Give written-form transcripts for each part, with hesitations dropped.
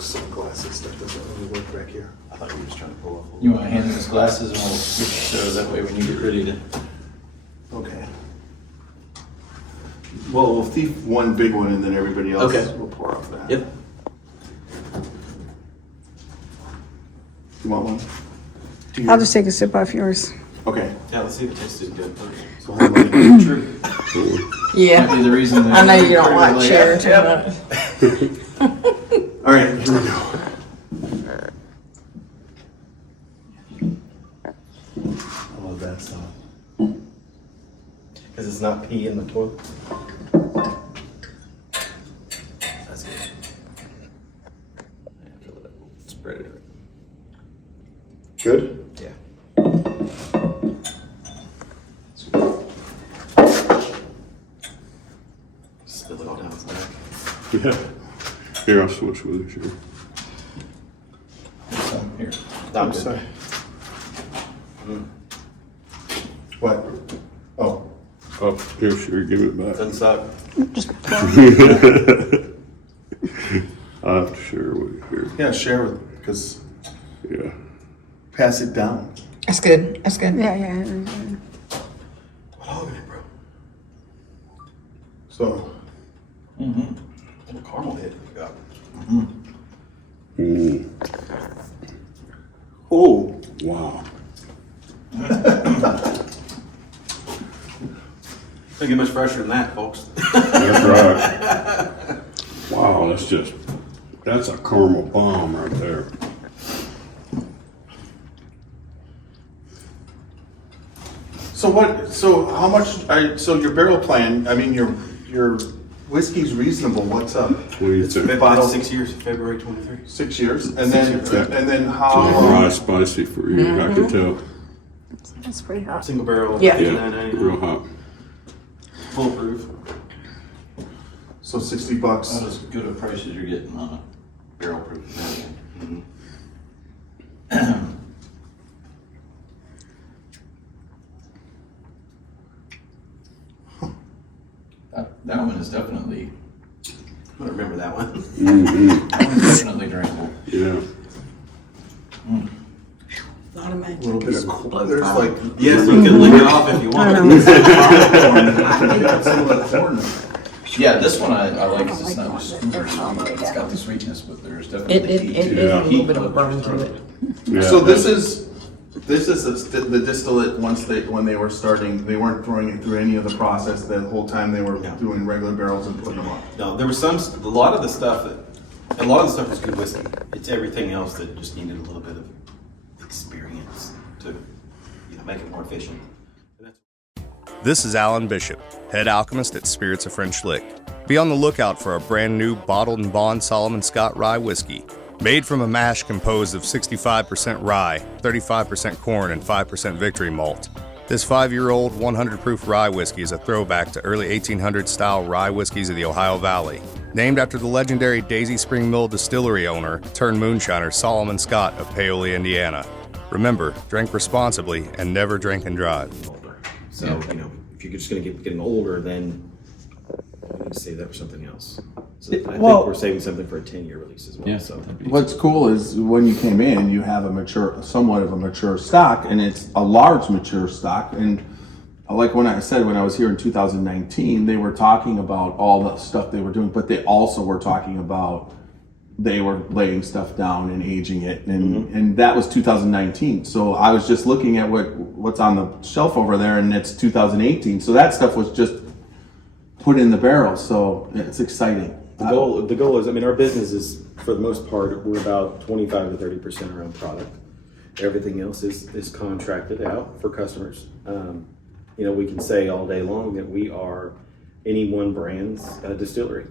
Sunglasses, that doesn't really work back here. I thought you were just trying to pull off. You want to hand us glasses and we'll switch so that way when you get ready to. Okay. Well, we'll thief one big one and then everybody else Okay. will pour off that. Yep. You want one? I'll just take a sip off yours. Okay. Yeah, let's see if it tastes good first. So how many? True. Yeah. Might be the reason that I know you don't like like, sugar too yep. much. All right, here we go. I love that stuff. Because it's not pee in the toilet. That's good. Yeah, fill it up. Spread it. Good? Yeah. Spill it all down its back. Yeah. Here, I'll switch with you, sure. Some here. No, I'm I'm good. sorry. What? Oh. Oh, here, sure, give it back. Doesn't suck. I'll have to share with you here. Yeah, share with, because Yeah. pass it down. That's good. That's good. Yeah, yeah. All of it, bro. So, Mm-hmm. Little caramel hit. Yeah. Mm. oh, Wow. Don't get much fresher than that, folks. That's right. Wow, that's a caramel bomb right there. so how much, so your barrel plan, I mean, your whiskey's reasonable, what's up? What do you think? Bottle- 6 years, February 23. 6 years? And then, years, yeah. and then It's how? a little rye spicy for you, I can tell. That's pretty hot. Single barrel, Yeah. Yeah, $59.99. real hot. Foolproof. So $60. Not as good a price as you're getting on a barrel proof. Mhm. That one is definitely, I'm gonna remember that one. Mm-hmm. that one's definitely drinkable. Yeah. A lot of A magic. little bit of, there's like, Yes, you can lick it off if you want. Yeah, this one I like because it's not just super sweet. It's got the sweetness, but there's definitely It heat is to a it. little bit of a burn to it. Yeah. so this is the distillate when they were starting, they weren't throwing it through any of the process, the whole time they were No. doing regular barrels and putting them on. No, there was a lot of the stuff was good whiskey. It's everything else that just needed a little bit of experience to, make it more efficient. And that's This is Alan Bishop, head alchemist at Spirits of French Lick. Be on the lookout for our brand new bottled and bond Solomon Scott rye whiskey. Made from a mash composed of 65% rye, 35% corn, and 5% victory malt. This 5-year-old 100 proof rye whiskey is a throwback to early 1800s style rye whiskeys of the Ohio Valley. Named after the legendary Daisy Spring Mill distillery owner turned moonshiner Solomon Scott of Paoli, Indiana. Remember, drink responsibly and never drink and drive. older. So, if you're just gonna keep getting older, then we need to save that for something else. So I think we're saving something for a 10-year release as well. Yeah. So What's cool is when you came in, you have somewhat of a mature stock, and it's a large mature stock. And like when I was here in 2019, they were talking about all the stuff they were doing, but they also were talking about they were laying stuff down and aging it, and that was 2019. So I was just looking at what's on the shelf over there, and it's 2018. So that stuff was just put in the barrel. So it's exciting. the goal is, our business is, for the most part, we're about 25 to 30% our own product. Everything else is contracted out for customers. We can say all day long that we are any one brand's distillery.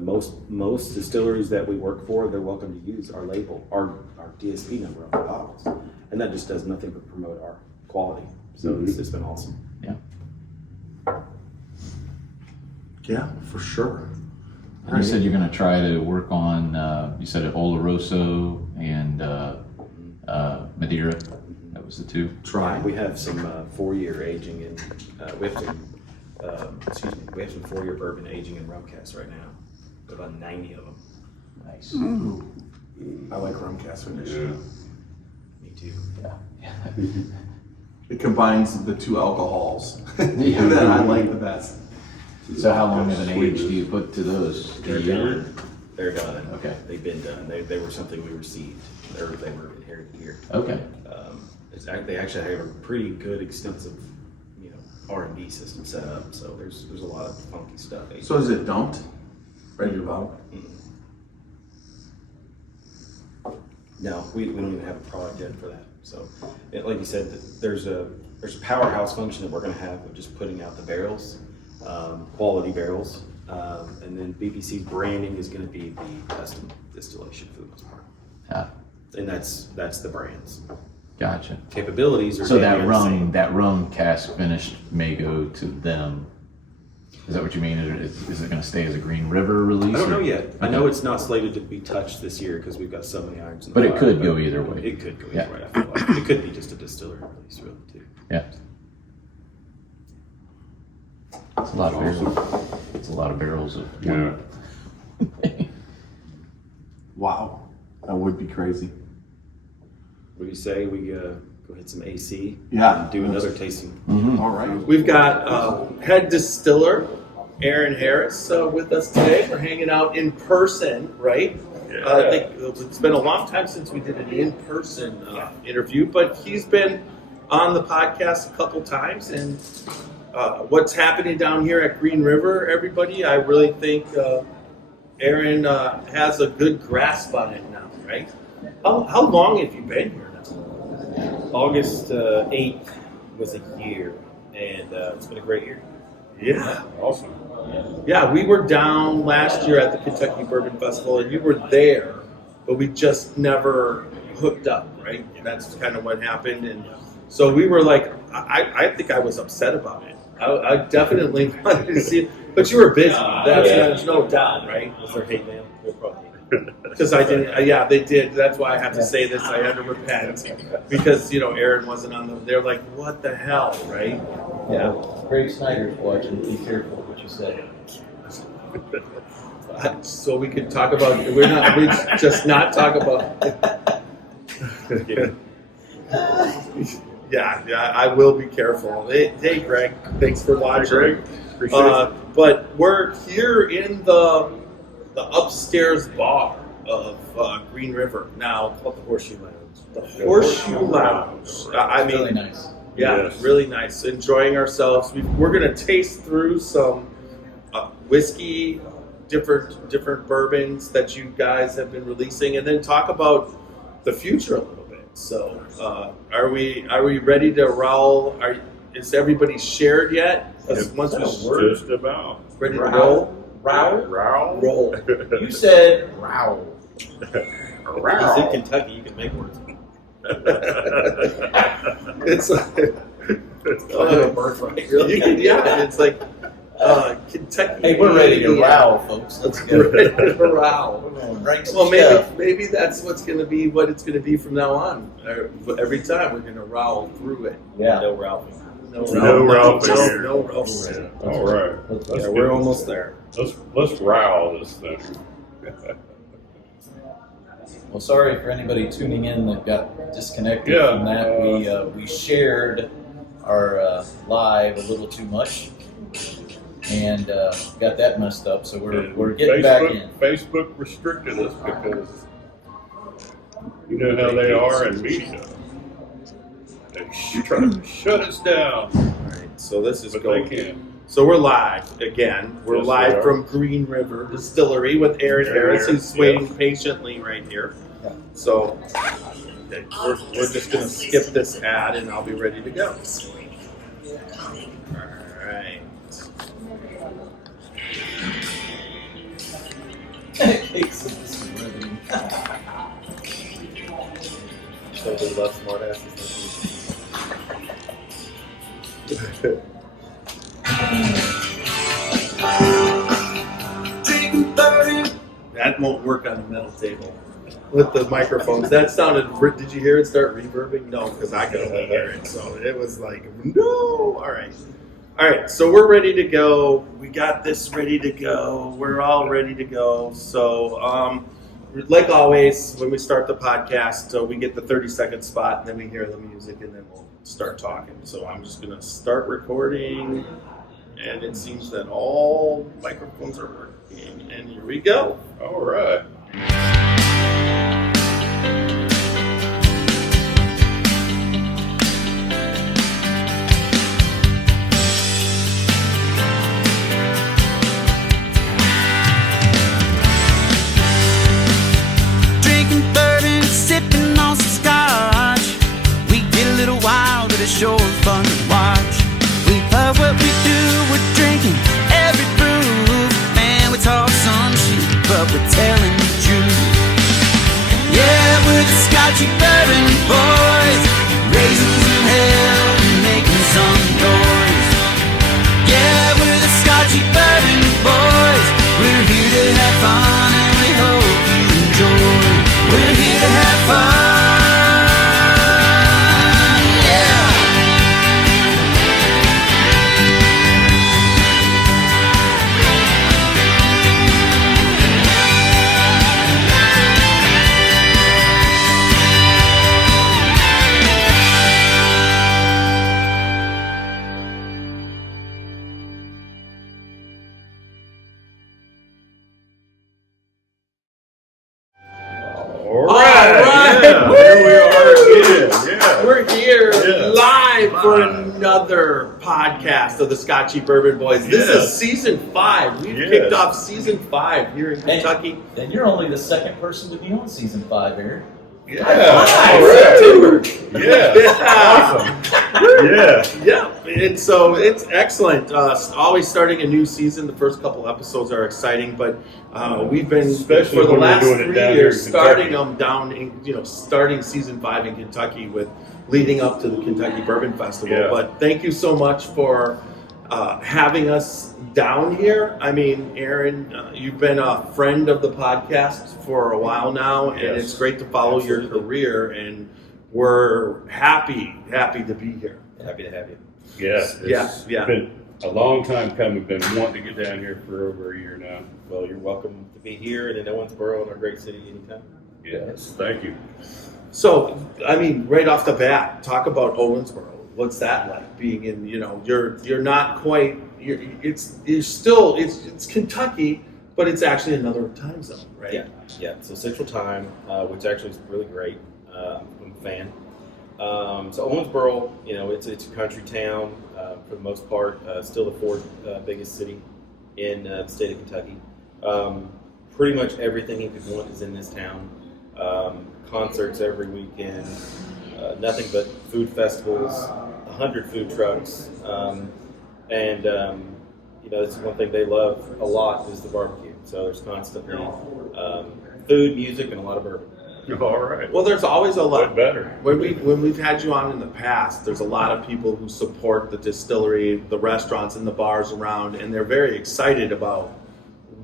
Most distilleries that we work for, they're welcome to use our label, our DSP number on the bottles, and that just does nothing but promote our quality. So it's been awesome. Yeah. Yeah, for sure. You said you're going to try to work on, you said Oloroso and Madeira. That was the two. Try. We have some 4-year aging in, we have some, we have some 4-year bourbon aging in rum casks right now. About 90 of them. Nice. I like rum cask finish. Yeah. Me too. Yeah. It combines the two alcohols Yeah. that I like the best. So how long of an age do you put to those? They're done. They're done. Okay. They've been done. They were something we received. They were inherited here. Okay. They actually have a pretty good, extensive, R&D system set up. So there's a lot of funky stuff. So is it dumped? Ready to bottle? No, we don't even have a product yet for that. So, like you said, there's a powerhouse function that we're going to have of just putting out the barrels, quality barrels, and then BPC's branding is going to be the custom distillation for the most part, and that's the brands. Gotcha. Capabilities are So gonna be the same. that rum cask finish may go to them. Is that what you mean? Is it going to stay as a Green River release? I don't know or- yet. I Okay. know it's not slated to be touched this year because we've got so many irons in the But it fire, could go either way. It could go Yeah. either way. I feel like it could be just a distillery release, really, too. Yeah. It's a lot of barrels. It's a lot of barrels of Yeah. Wow. That would be crazy. What do you say we go hit some AC? Yeah. And do another tasting. All right. We've got head distiller Aaron Harris with us today. We're hanging out in person, right? I think it's been a long time since we did an in-person interview, but he's been on the podcast a couple times. And what's happening down here at Green River, everybody, I really think Aaron has a good grasp on it now, right? How long have you been here now? August 8th was a year, and it's been a great year. Yeah. Awesome. Yeah, we were down last year at the Kentucky Bourbon Festival, and you were there, but we just never hooked up, right? That's kind of what happened, and so we were like, I think I was upset about it. I definitely wanted to see it, but you were busy. There's no doubt, right? Was there hate mail? No problem. Because I didn't, yeah, they did. That's why I have to say this. I had to repent because Aaron wasn't on the. They're like, what the hell, right? Yeah. Greg Snyder's watching. Be careful what you say. So we could talk about. We just not talk about. Yeah, I will be careful. Hey, Greg, thanks for watching. Greg, appreciate it. But we're here in the upstairs bar of Green River now, called the Horseshoe Lounge. The Horseshoe Lounge. I mean, Really nice. yeah, Yes. really nice. Enjoying ourselves. We're gonna taste through some whiskey, different bourbons that you guys have been releasing, and then talk about the future a little bit. So, are we ready to roll? Is everybody shared yet? 'Cause once we're Just about. ready to roll. Row. Roll. You said row. He's in Kentucky. You can make words. It's like, a birthright. yeah, it's like Kentucky. Hey, we're ready to yeah. row, folks. Let's We're go. ready to row. Drink some Well, stuff. maybe that's what it's going to be from now on. Every time we're going to row through it. Yeah. No Ralph. No Ralph in here. No Ralph. All right. Yeah, we're almost there. Let's row this thing. Well, sorry for anybody tuning in that got disconnected Yeah. from that. We shared our live a little too much and got that messed up. So we're getting back in. Facebook restricted us because you know how they are in media. They try to shut us down, All right, so this is but going. they can't. So we're live again. We're Yes, we live are. from Green River Distillery with Aaron Aaron Harris, Harris, who's waiting patiently right here. So we're just going to skip this ad and I'll be ready to go. All right. So we love smart asses. Drinking That won't work on a metal table with the microphones. That sounded. Did you hear it start reverbing? No, because I could only hear it. So it was like, no. All right. So we're ready to go. We got this ready to go. We're all ready to go. So, like always, when we start the podcast, we get the 30-second spot, and then we hear the music, and then we'll start talking. So I'm just gonna start recording, and it seems that all microphones are working. And here we go. All right. Drinking bourbon, sipping on some scotch. We get a little wild, but it's sure fun to watch. We love what we do, we're drinking every brew. Man, we talk some shit, but we're telling the truth. Yeah, we're the Scotchy Bourbon Boys, raisins in hell and making some noise. Yeah, we're the Scotchy Bourbon Boys. We're here to have fun and we hope you enjoy. We're here to have fun. All right. Yeah, here we are again. Yeah. We're here Yeah. live for another podcast of the Scotchy Bourbon Boys. This Yes. is season 5. We've Yes. kicked off season 5 here in Kentucky. And you're only the second person to be on season 5, Aaron. Yeah. Hi, All right. September. Yeah. Yeah. Awesome. Yeah. Yeah, and so it's excellent. Always starting a new season. The first couple episodes are exciting, but we've been Especially for the when we're last doing it 3 down here years in starting Kentucky. them down in starting season 5 in Kentucky with leading up to the Kentucky Bourbon Festival. Yeah. But thank you so much for having us down here. I mean, Aaron, you've been a friend of the podcast for a while now, and Yes. it's great to follow your career. And we're happy to be here. Happy to have you. Yeah. It's Yeah. been a long time coming. Been wanting to get down here for over a year now. Well, you're welcome to be here and in Owensboro in our great city anytime. Yes. Thank you. So, I mean, right off the bat, talk about Owensboro. What's that like? Being in, you're not quite. It's Kentucky, but it's actually another time zone, right? Yeah. So Central Time, which actually is really great. I'm a fan. So Owensboro, it's a country town for the most part. Still the fourth biggest city in the state of Kentucky. Pretty much everything you could want is in this town. Concerts every weekend. Nothing but food festivals. 100 food trucks. It's one thing they love a lot is the barbecue. So there's constantly food, music, and a lot of bourbon. All right. Well, there's always a lot. What better? When we've had you on in the past, there's a lot of people who support the distillery, the restaurants, and the bars around, and they're very excited about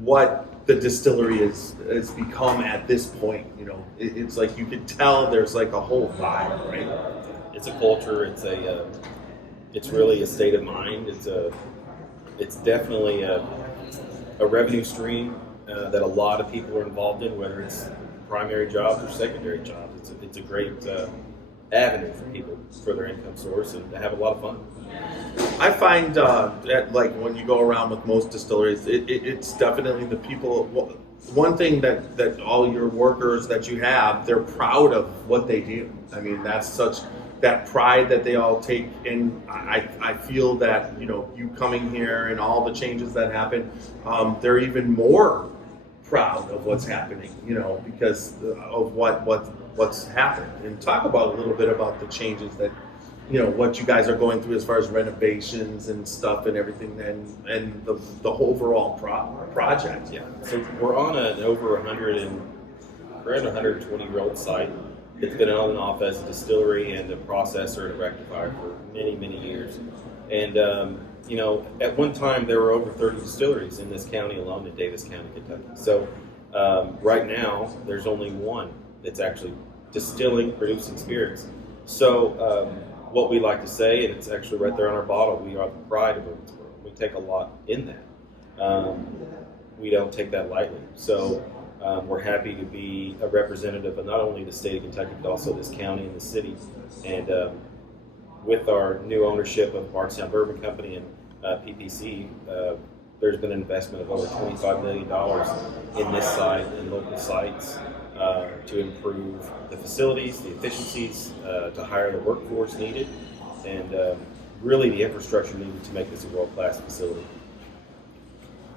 what the distillery has become at this point. It's like you could tell there's like a whole vibe, right? It's a culture. It's really a state of mind. It's definitely a revenue stream that a lot of people are involved in, whether it's primary jobs or secondary jobs. It's a great avenue for people for their income source and to have a lot of fun. I find that like when you go around with most distilleries, it's definitely the people. One thing that all your workers that you have, they're proud of what they do. I mean, that's such that pride that they all take in. I feel that you coming here and all the changes that happen, they're even more proud of what's happening. Because of what's happened. And talk about a little bit about the changes that what you guys are going through as far as renovations and stuff and everything, and the overall project. Yeah. So we're on an over 120-year-old site. It's been on and off as a distillery and a processor and a rectifier for many, many years. And, at one time there were over 30 distilleries in this county alone in Davis County, Kentucky. So Right now, there's only one that's actually distilling, producing spirits. So what we like to say, and it's actually right there on our bottle, we are the pride of Owensboro. We take a lot in that. We don't take that lightly. So we're happy to be a representative of not only the state of Kentucky, but also this county and the city. And with our new ownership of Bardstown Bourbon Company and PPC, there's been an investment of over $25 million in this site and local sites to improve the facilities, the efficiencies, to hire the workforce needed, and really the infrastructure needed to make this a world-class facility.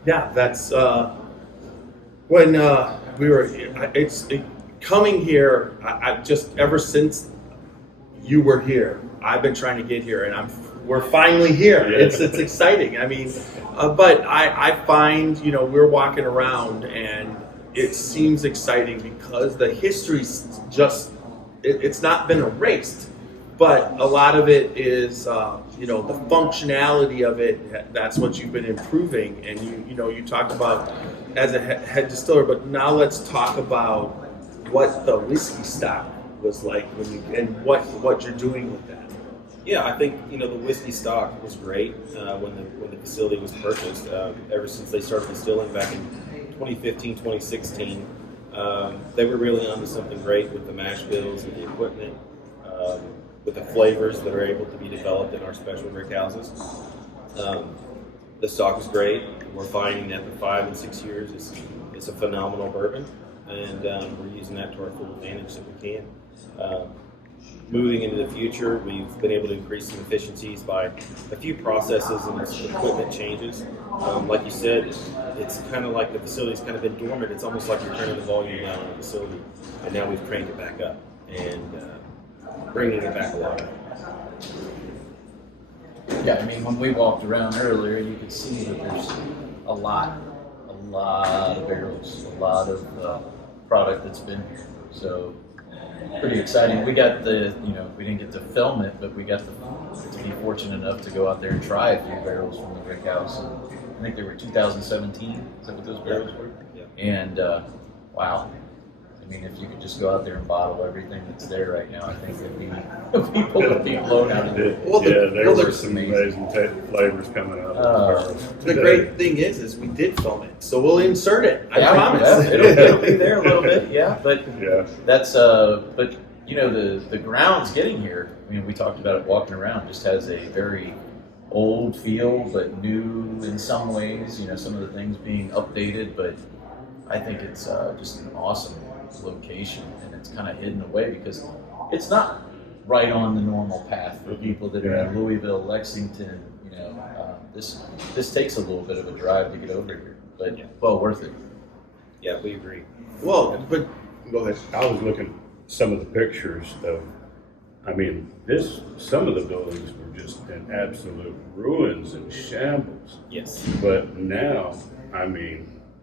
Yeah, that's when we were. Coming here. I just ever since you were here, I've been trying to get here, and we're finally here. Yeah. It's exciting. I mean, but I find we're walking around and it seems exciting because the history's just it's not been erased, but a lot of it is the functionality of it. That's what you've been improving, and you talk about as a head distiller. But now let's talk about what the whiskey stock was like and what you're doing with that. Yeah, I think the whiskey stock was great when the facility was purchased. Ever since they started distilling back in 2015, 2016, they were really onto something great with the mash bills and the equipment, with the flavors that are able to be developed in our special brick houses. The stock is great. We're finding that the 5 and 6 years is a phenomenal bourbon, and we're using that to our full advantage that we can. Moving into the future, we've been able to increase some efficiencies by a few processes and equipment changes. Like you said, it's kind of like the facility's kind of been dormant. It's almost like you're turning the volume down on the facility, and now we've cranked it back up and bringing it back alive. Yeah, I mean, when we walked around earlier, you could see that there's a lot of barrels, a lot of product that's been here. So pretty exciting. We got we didn't get to film it, but we got to be fortunate enough to go out there and try a few barrels from the brick house. I think they were 2017. Is that what those barrels were? Yeah. And wow. I mean, if you could just go out there and bottle everything that's there right now, I think people would be blown out of it. There were some amazing flavors coming out of the great thing is we did film it, so we'll insert it. I promise. Yeah, it'll be there a little bit, yeah. But that's but the grounds getting here. I mean, we talked about it walking around. Just has a very old feel, but new in some ways. Some of the things being updated, but I think it's just an awesome location, and it's kind of hidden away because it's not right on the normal path for people that are in Louisville, Lexington. This takes a little bit of a drive to get over here, but well worth it. Yeah, we agree. Well, but go ahead. I was looking at some of the pictures of, some of the buildings were just in absolute ruins and shambles. Yes. But now,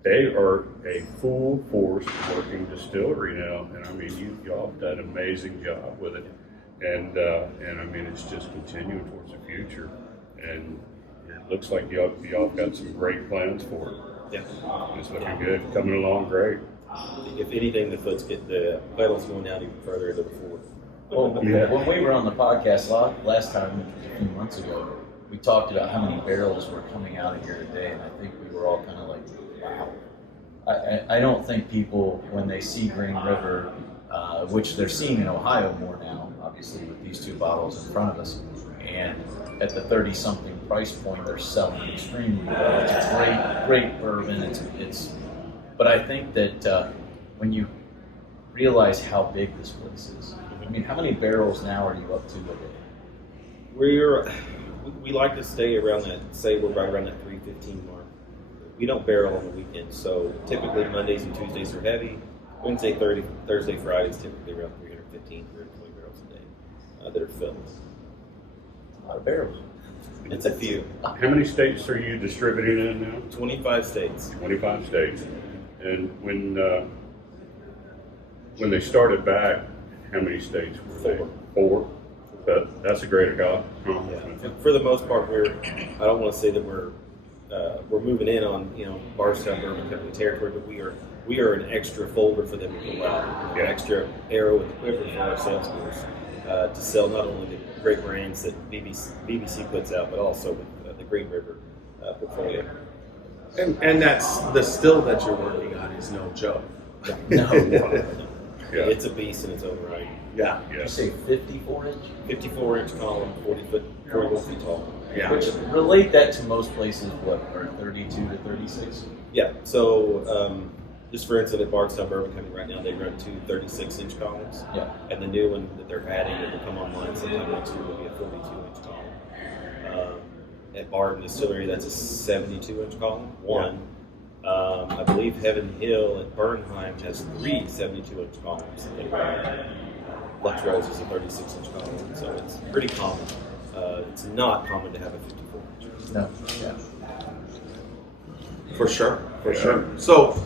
they are a full force working distillery now, and y'all have done an amazing job with it, and it's just continuing towards the future, and it looks like y'all got some great plans for it. Yeah, it's looking good, coming along great. If anything, the pedal's going down even further into the forward. Well, when we were on the podcast last time, a few months ago, we talked about how many barrels were coming out of here today, and I think we were all kind of like, wow. I don't think people, when they see Green River, which they're seeing in Ohio more now, obviously with these two bottles in front of us, and at the 30-something price point, they're selling extremely well. It's a great bourbon. But I think that when you realize how big this place is, how many barrels now are you up to a day? We like to stay around that. Say we're right around that 315 mark. We don't barrel on the weekends, so typically Mondays and Tuesdays are heavy. Wednesday, Thursday, Fridays typically around 315, 320 barrels a day that are filled. A lot of barrels. It's a few. How many states are you distributing in now? 25 states. 25 states. And when they started back, how many states were they? 4. But that's a great accomplishment. Yeah. For the most part, I don't want to say that we're we're moving in on Bardstown Bourbon Company territory, but we are an extra folder for them to go out, an extra arrow with the quiver for our sales force to sell not only the great brands that BBC puts out, but also with the Green River portfolio. And that's the still that you're working on is no joke. No. Yeah. It's a beast in its own right. Yeah. Did you say 54 inch? 54-inch column, 41 feet tall. Yeah. Which relate that to most places, what, are 32 to 36? Yeah. So just for instance, at Bardstown Bourbon Company right now, they run two 36-inch columns. Yeah. And the new one that they're adding that will come online sometime next year will be a 42-inch column. At Bourbon Distillery, that's a 72-inch column. One. I believe Heaven Hill at Bernheim has three 72-inch columns. Lux Rose is a 36-inch column, so it's pretty common. It's not common to have a 54-inch. No. Yeah. For sure. So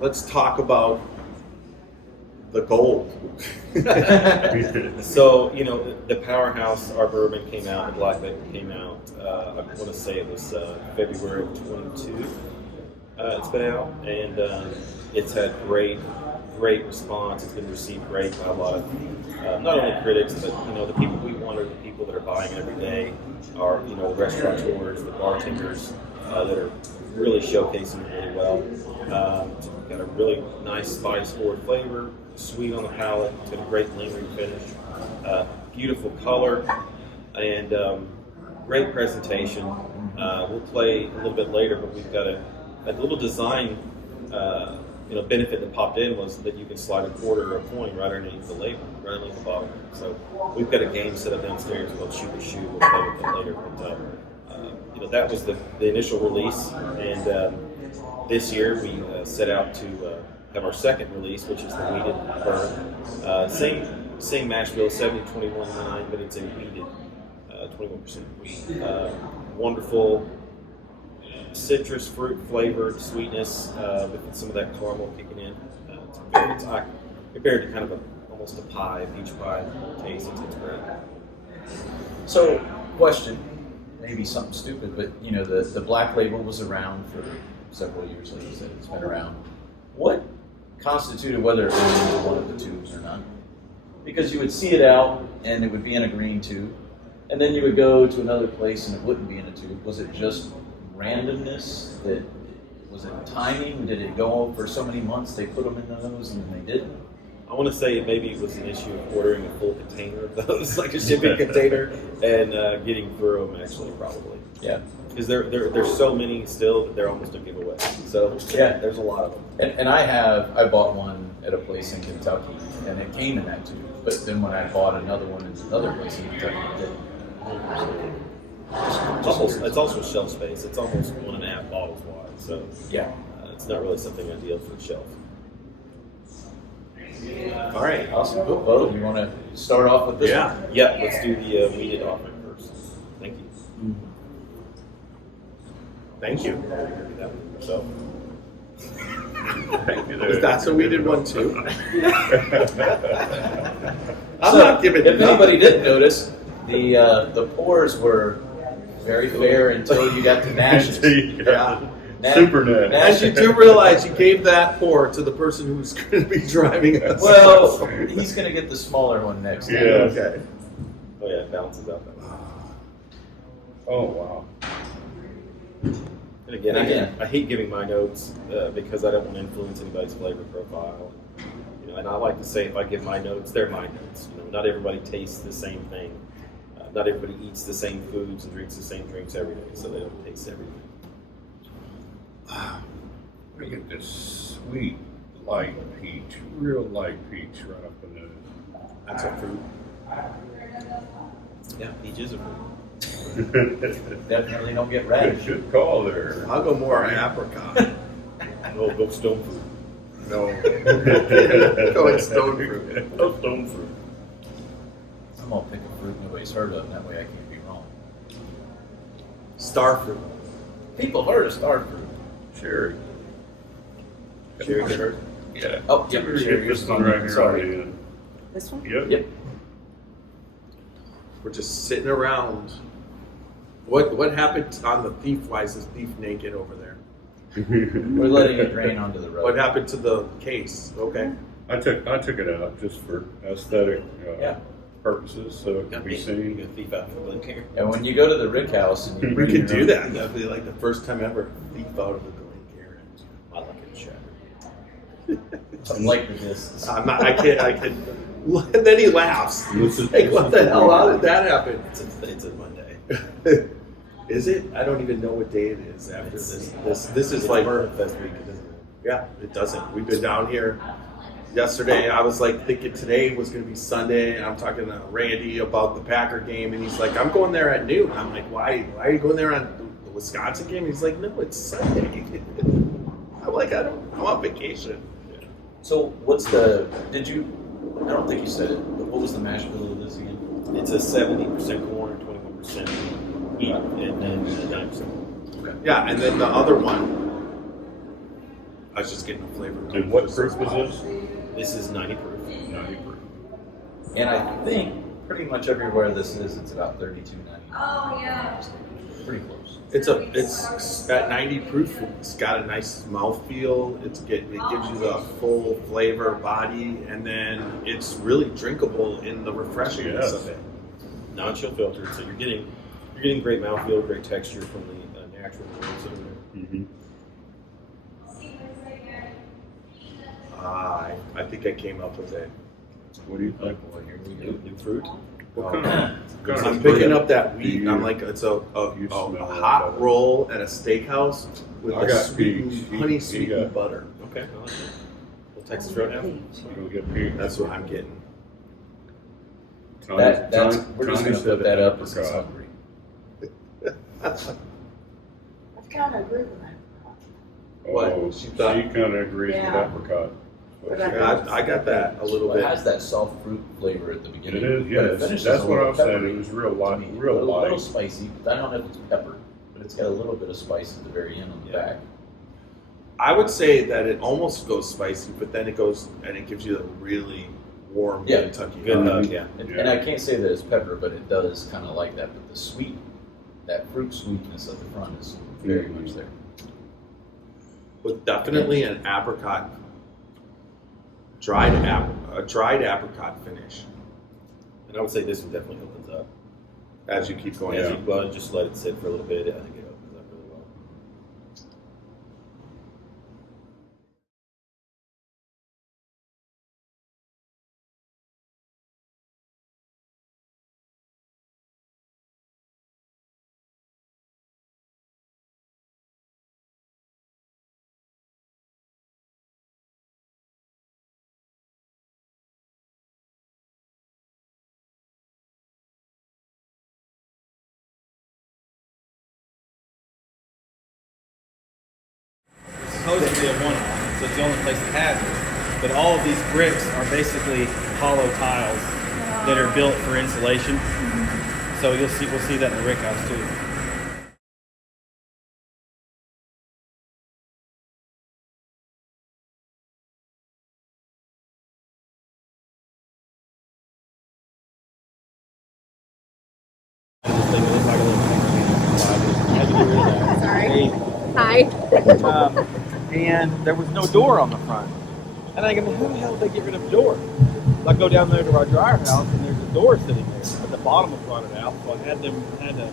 let's talk about the gold. So, the Powerhouse, our bourbon came out, the Black Vable came out, I want to say it was February of 22. It's been out, and it's had great response. It's been received great by a lot of, not only critics, but, the people we want are the people that are buying it every day, are, the restaurateurs, the bartenders that are really showcasing it really well. It's got a really nice spice-forward flavor, sweet on the palate. It's got a great lingering finish, beautiful color, and great presentation. We'll play a little bit later, but we've got a little design benefit that popped in was that you can slide a quarter or a coin right underneath the label, right underneath the bottle. So we've got a game set up downstairs called Shoot the Shoe. We'll play with that later. But that was the initial release, and this year we set out to have our second release, which is the weeded bourbon. Same mash bill, 70-21-9, but it's a weeded 21% weed. Wonderful citrus fruit flavored sweetness with some of that caramel kicking in. It's compared to kind of almost a pie, peach pie taste. It's great. So, question, maybe something stupid, but the Black Label was around for several years, like you said, it's been around. What constituted whether it went into one of the tubes or not? Because you would see it out and it would be in a green tube, and then you would go to another place and it wouldn't be in a tube. Was it just randomness? Was it timing? Did it go for so many months they put them in those and then they didn't? I want to say maybe it was an issue of ordering a full container of those, like a shipping container, and getting through them actually, probably. Yeah. Because there's so many still that they're almost a giveaway. So Yeah. there's a lot of them. And I bought one at a place in Kentucky and it came in that tube. But then when I bought another one at another place in Kentucky, it didn't. It's also shelf space. It's almost 1.5 bottles wide. So Yeah. it's not really something ideal for the shelf. All right. Awesome. Cool. Bo, you want to start off with this one? Yeah, let's do the weeded offering first. Thank you. Thank you. So, Thank you there. That's a weeded one too. I'm So, not giving if it up. anybody didn't notice, the pours were very fair until you got to Nash's. Super net. As you do realize, you gave that pour to the person who's going to be driving us. Well, he's going to get the smaller one next time. Yeah. Okay. oh yeah, it balances out that way. Oh, wow. And again, I hate giving my notes because I don't want to influence anybody's flavor profile. And I like to say if I give my notes, they're my notes. Not everybody tastes the same thing. Not everybody eats the same foods and drinks the same drinks every day, so they don't taste everything. I get this sweet, light peach, real light peach right up in the That's a fruit. Yeah, peach is a fruit. Definitely don't get radish. Good call there. I'll go more apricot. No, go stone fruit. No. Going stone fruit. No stone fruit. I'm going to pick a fruit nobody's heard of, and that way I can't be wrong. Star fruit. People have heard of star fruit. Cherry. Cherry good. Yeah. Oh, yep. Get Cherry. this one right here. Sorry. On This one? the end. Yep. We're just sitting around What happened on the thief? Why is this thief naked over there? We're letting it drain onto the road. What happened to the case? Okay. I took it out just for aesthetic purposes, so it could be seen. You thief out of the Glen And when you go to the Rick House and you We bring could your do own- that. That'd be like the first time ever. Thief out of the Glen I like it shattered. like this. I'm not. I can't. And then he laughs. Like, what the hell? How did that happen? It's a Monday. Is it? I don't even know what day it is after this. This is It's like Bourbon Fest week, isn't it? Yeah, it doesn't. We've been down here yesterday. I was like thinking today was going to be Sunday, and I'm talking to Randy about the Packer game, and he's like, "I'm going there at noon." I'm like, "Why? Why are you going there on the Wisconsin game?" He's like, "No, it's Sunday." I'm like, I'm on vacation. So what's I don't think you said it, but what was the mash bill of this again? It's a 70% corn, 21% wheat, and then 9%. Okay. Yeah, and then the other one, I was just getting a flavor. And what proof was this? This is 90 proof. 90 proof. And I think pretty much everywhere this is, it's about 32.90. Oh yeah. Pretty close. It's at 90 proof. It's got a nice mouthfeel. It gives you the full flavor body, and then it's really drinkable in the refreshingness of it. Non-chill filtered, so you're getting great mouthfeel, great texture from the natural fruits in there. I think I came up with it. What do you think? New fruit. What kind of I'm picking up that wheat. you- I'm like, it's a you smell hot better? roll at a steakhouse with I a got sweetened, peach. honey You sweetened got- butter. Okay, I like that. Little Texas Roadhouse. You don't get peach. That's what I'm getting. That's we're just going to put that up as it's apricot. hungry. I kind of agree with that. What? Oh, She she thought- kind of agrees Yeah. with apricot. But I got that a little Well, it bit. has that soft fruit flavor at the beginning. It is, but yeah. it finishes That's a what little I was saying. peppery It was real to light, me. real a little light. spicy. I don't know if it's pepper, but it's got a little bit of spice at the very end on the back. I would say that it almost goes spicy, but then it goes and it gives you a really warm Yeah. Kentucky Good hug. hug, yeah. And I can't say that it's pepper, but it does kind of like that. But the sweet, that fruit sweetness at the front is very much there. With definitely an apricot, a dried apricot finish And I would say this one definitely opens up. as you keep going. As you just let it sit for a little bit, I think it opens up really well. Supposed to be a one-off, so it's the only place that has it. But all of these bricks are basically hollow tiles that are built for insulation. So we'll see that in the Rick House too. Sorry. Hi. And there was no door on the front. And I go, well, how the hell did they get rid of the door? I go down there to our dryer house, and there's a door sitting there. At the bottom was rotted out, so I had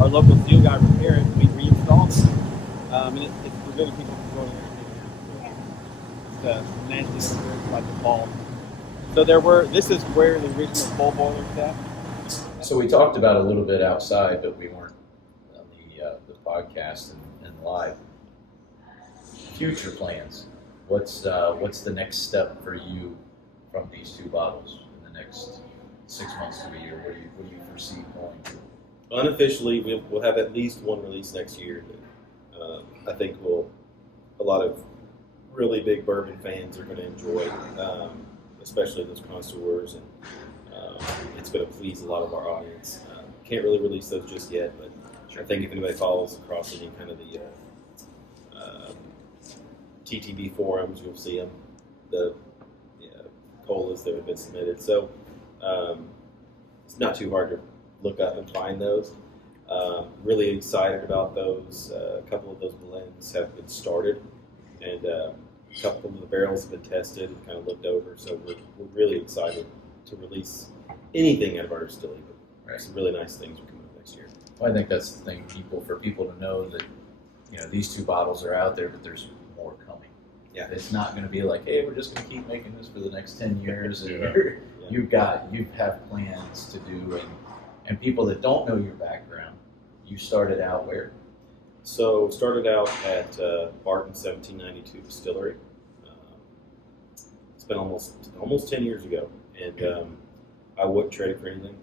our local steel guy repair it. We reinstalled it, and it's preventing people from going there. It's nasty over like the ball. So this is where the original coal boiler sat. So we talked about a little bit outside, but we weren't on the podcast and live. Future plans. What's the next step for you from these two bottles in the next 6 months to a year? What do you foresee going to? Unofficially, we'll have at least one release next year that I think a lot of really big bourbon fans are going to enjoy, especially those connoisseurs, and it's going to please a lot of our audience. Can't really release those just yet, but I think if anybody follows across any kind of the TTB forums, you'll see them, the colas that have been submitted. So it's not too hard to look up and find those. Really excited about those. A couple of those blends have been started, and a couple of the barrels have been tested and kind of looked over. So we're really excited to release anything out of our distillery. But some really nice things are coming up next year. Well, I think that's the thing, for people to know that, these 2 bottles are out there, but there's more coming. Yeah. It's not going to be like, hey, we're just going to keep making this for the next 10 years. And you have plans to do, and people that don't know your background, you started out where? So started out at Barton 1792 Distillery. It's been almost 10 years ago, and I wouldn't trade it for anything.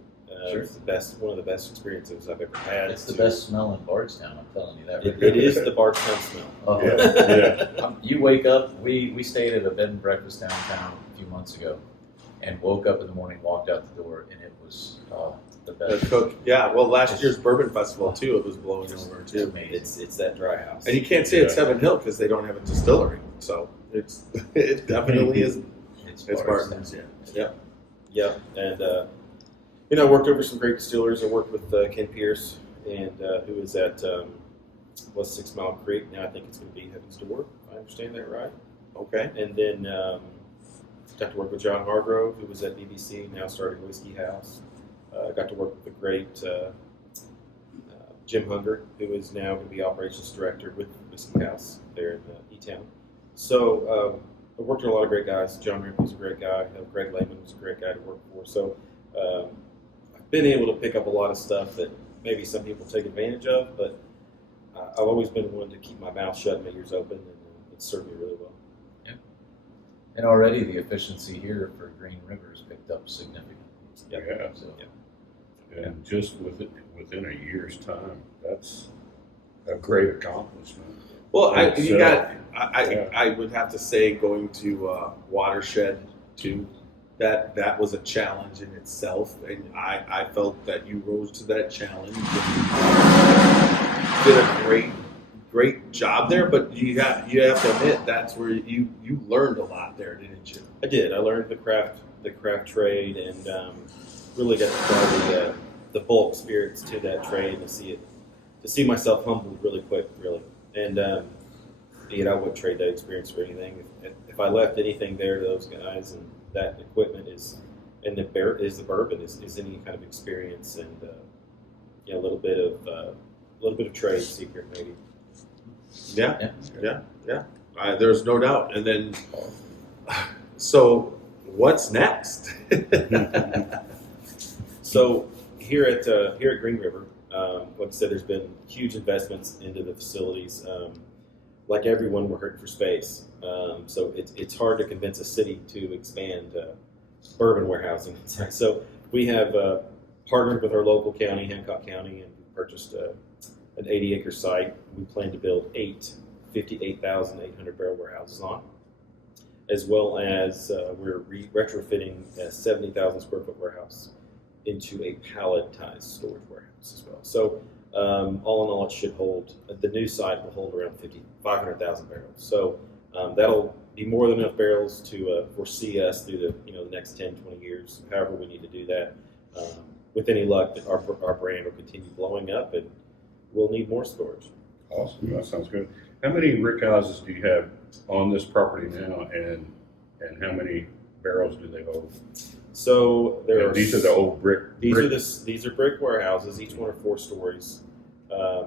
Sure. It's one of the best experiences I've ever had. It's the best smell in Bardstown, I'm telling you that. It is the Bardstown smell. You wake up, we stayed at a bed and breakfast downtown a few months ago, and woke up in the morning, walked out the door, and it was the best. The cook, yeah. Well, last year's Bourbon Festival too, it was blowing over too. It's that dry house. And you can't say it's Heaven Hill because they don't have a distillery, so it definitely is. It's Barton's, yeah. Yep. And I worked over some great distillers. I worked with Ken Pierce, and who is at was 6 Mile Creek. Now I think it's going to be Heaven's Door. If I understand that right. Okay. And then got to work with John Hargrove, who was at BBC, now starting Whiskey House. Got to work with the great Jim Hunger, who is now going to be operations director with Whiskey House there in E-Town. So I worked with a lot of great guys. John Ripley's a great guy. Greg Lehman was a great guy to work for. So I've been able to pick up a lot of stuff that maybe some people take advantage of, but I've always been one to keep my mouth shut and my ears open, and it's served me really well. Yeah. And already the efficiency here for Green River has picked up significantly. Yeah. So, And just within a year's time, that's a great accomplishment. Well, I would have to say going to Watershed too, that was a challenge in itself, and I felt that you rose to that challenge. Did a great job there, but you have to admit that's where you learned a lot there, didn't you? I did. I learned the craft trade, and really got to try the bulk spirits to that trade, and to see myself humbled really quick, really. And I wouldn't trade that experience for anything. If I left anything there to those guys, and that equipment the bourbon is any kind of experience, and a little bit of trade secret maybe. Yeah. There's no doubt. And then, so what's next? So here at Green River, like I said, there's been huge investments into the facilities. Like everyone, we're hurting for space. So it's hard to convince a city to expand bourbon warehousing. So we have partnered with our local county, Hancock County, and purchased an 80-acre site. We plan to build 58,800 barrel warehouses on, as well as we're retrofitting a 70,000 square foot warehouse into a palletized storage warehouse as well. So all in all, it should hold, the new site will hold around 500,000 barrels. So that'll be more than enough barrels to foresee us through the next 10, 20 years, however we need to do that. With any luck, our brand will continue blowing up, and we'll need more storage. Awesome, that sounds good. How many rick houses do you have on this property now, and how many barrels do they hold? So these are the old brick. These are brick warehouses. Each one are 4 stories.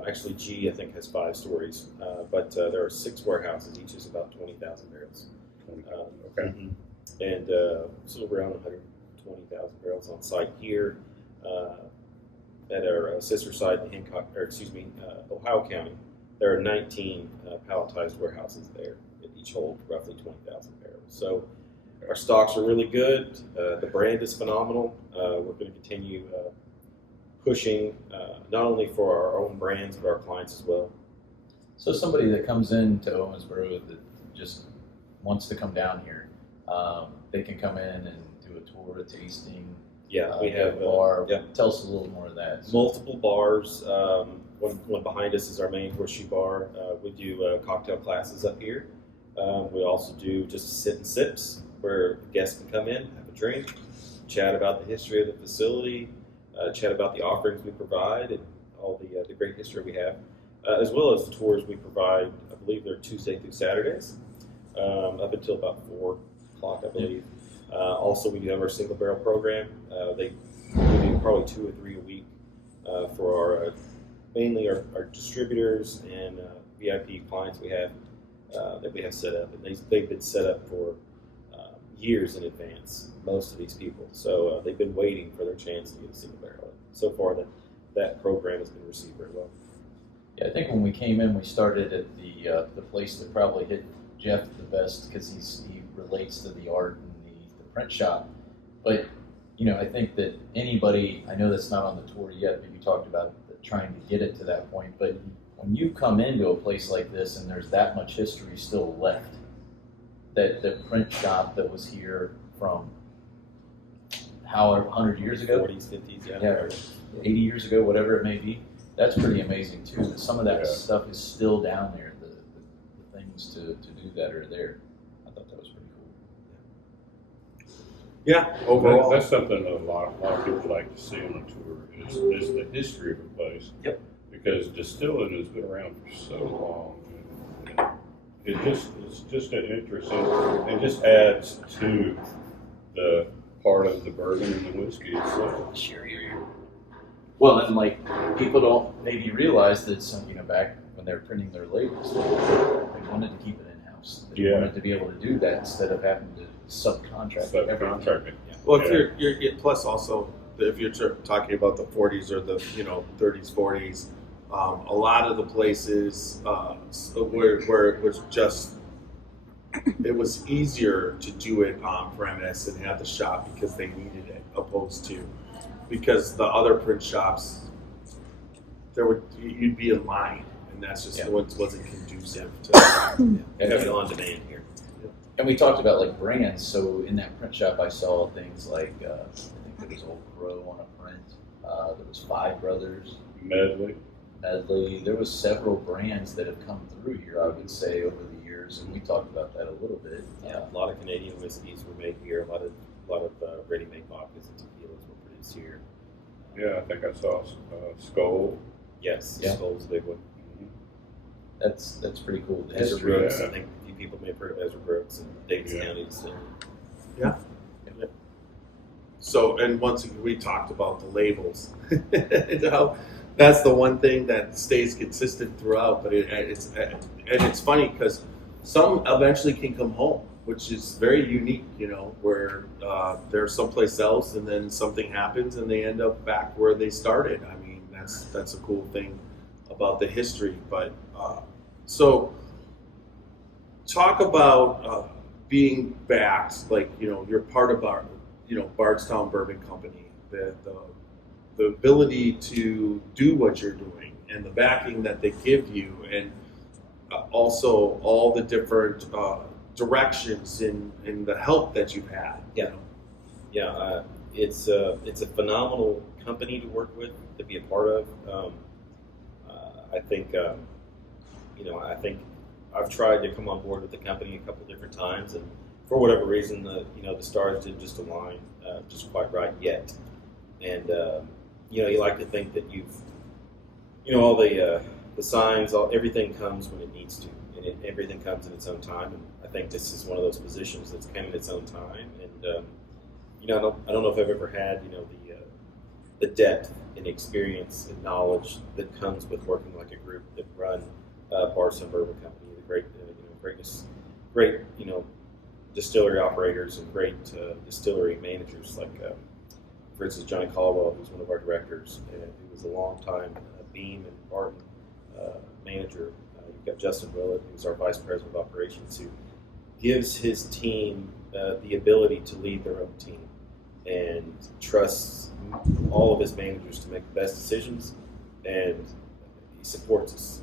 Actually, G I think has 5 stories, but there are 6 warehouses. Each is about 20,000 barrels. Okay. And so around 120,000 barrels on site here. At our sister site in Ohio County, there are 19 palletized warehouses there that each hold roughly 20,000 barrels. So our stocks are really good. The brand is phenomenal. We're going to continue pushing not only for our own brands, but our clients as well. So somebody that comes into Owensboro that just wants to come down here, they can come in and do a tour, a tasting. Yeah, we have a bar. Yeah. Tell us a little more of that. Multiple bars. One behind us is our main horseshoe bar. We do cocktail classes up here. We also do just sit and sips, where guests can come in, have a drink, chat about the history of the facility, chat about the offerings we provide, and all the great history we have, as well as the tours we provide. I believe they're Tuesday through Saturdays, up until about 4 o'clock, I believe. Also, we do have our single barrel program. We do probably 2 or 3 a week for our mainly our distributors and VIP clients we have that we have set up, and they've been set up for years in advance. Most of these people, so they've been waiting for their chance to get a single barrel. So far, that program has been received very well. Yeah, I think when we came in, we started at the place that probably hit Jeff the best because he relates to the art and the print shop. But I think that anybody, I know that's not on the tour yet, but you talked about trying to get it to that point. But when you come into a place like this and there's that much history still left, that the print shop that was here from however 100 years ago, 40s, 50s, yeah, 80 years ago, whatever it may be, that's pretty amazing too. That some of that stuff is still down there. The things to do that are there. I thought that was pretty cool. Yeah, overall. That's something that a lot of people like to see on a tour is the history of a place. Yep. Because distilling has been around for so long. It's just an interesting. It just adds to the part of the bourbon and the whiskey itself. Sure. Well, and like people don't maybe realize that some, back when they were printing their labels, they wanted to keep it in house. They wanted to be able to do that instead of having to subcontract everything. Well, if you're plus also if you're talking about the 40s or the 30s, 40s, a lot of the places where it was just it was easier to do it on premise and have the shop because they needed it, opposed to because the other print shops you'd be in line, and that's just what wasn't conducive to having on demand here. And we talked about like brands. So in that print shop, I saw things like I think there was Old Crow on a print. There was Five Brothers, Medley. There was several brands that have come through here, I would say, over the years, and we talked about that a little bit. Yeah, a lot of Canadian whiskeys were made here. A lot of ready-made vodkas and tequilas were produced here. Yeah, I think I saw Skull. Yes, Skull's a big one. That's pretty cool. Ezra Brooks, I think a few people may have heard of Ezra Brooks in Davis County Distillery. Yeah. So, and once we talked about the labels, that's the one thing that stays consistent throughout. But it's funny because some eventually can come home, which is very unique. Where they're someplace else, and then something happens, and they end up back where they started. I mean, that's a cool thing about the history. But so talk about being backed, like you're part of our Bardstown Bourbon Company, the ability to do what you're doing and the backing that they give you, and also all the different directions in the help that you've had. It's a phenomenal company to work with, to be a part of. I think I think I've tried to come on board with the company a couple different times, and for whatever reason, the stars didn't just align just quite right yet. And you like to think that all the signs, everything comes when it needs to, and everything comes in its own time. And I think this is one of those positions that's come in its own time. And I don't know if I've ever had the depth and experience and knowledge that comes with working like a group that run Bardstown Bourbon Company, the great distillery operators and great distillery managers like, for instance, Johnny Caldwell, who's one of our directors, and who was a long-time Beam and Barton manager. You've got Justin Willett, who's our vice president of operations, who gives his team the ability to lead their own team and trusts all of his managers to make the best decisions, and he supports us.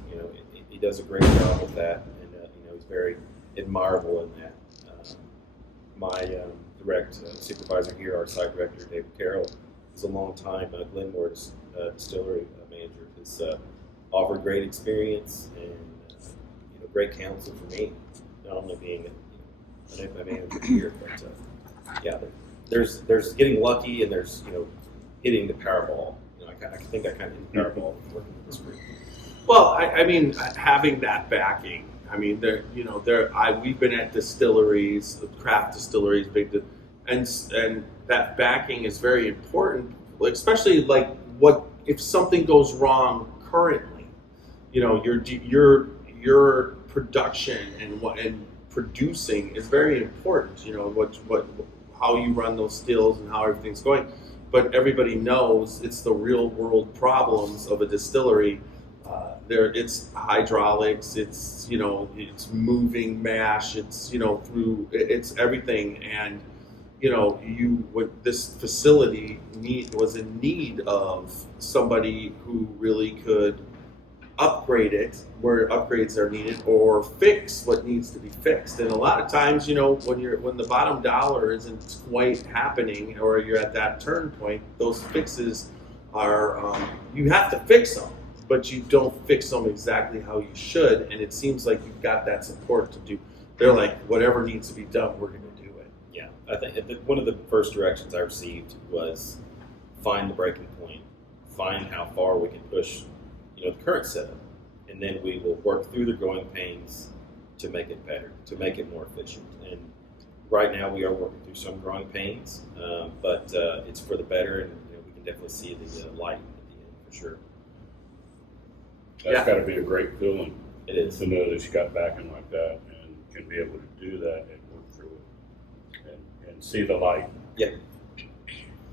He does a great job with that, and he's very admirable in that. My direct supervisor here, our site director, David Carroll, is a long-time Glenmore distillery manager. Has offered great experience and great counsel for me, not only being my manager here, but there's getting lucky, and there's hitting the Powerball. I I think I kind of did powerball working with this group. Well, I mean, having that backing. I mean, we've been at distilleries, craft distilleries, and that backing is very important, especially like what if something goes wrong currently. You know, your production and producing is very important. You know how you run those stills and how everything's going. But everybody knows it's the real world problems of a distillery. It's hydraulics, it's moving mash, it's it's everything, and this facility was in need of somebody who really could upgrade it where upgrades are needed or fix what needs to be fixed. And a lot of times, when the bottom dollar isn't quite happening or you're at that turn point, those fixes are you have to fix them, but you don't fix them exactly how you should. And it seems like you've got that support to do. They're like, whatever needs to be done, we're going to do it. Yeah, I think one of the first directions I received was find the breaking point, find how far we can push the current setup, and then we will work through the growing pains to make it better, to make it more efficient. And right now we are working through some growing pains, but it's for the better, and we can definitely see the light at the end for sure. That's got to be a great feeling. It is. To know that you got backing like that and can be able to do that and work through it and see the light. Yeah.